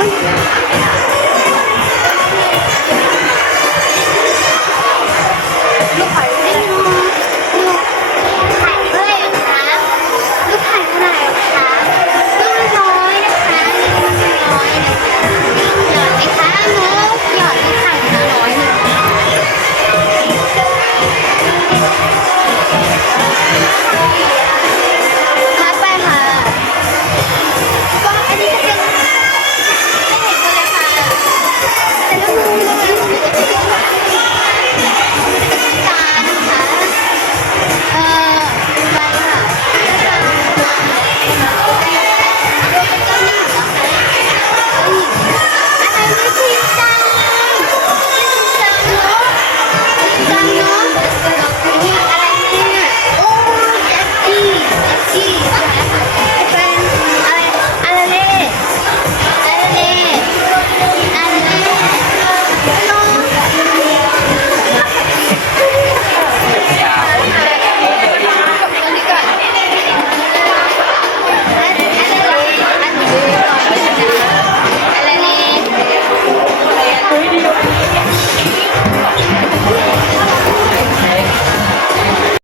Ay.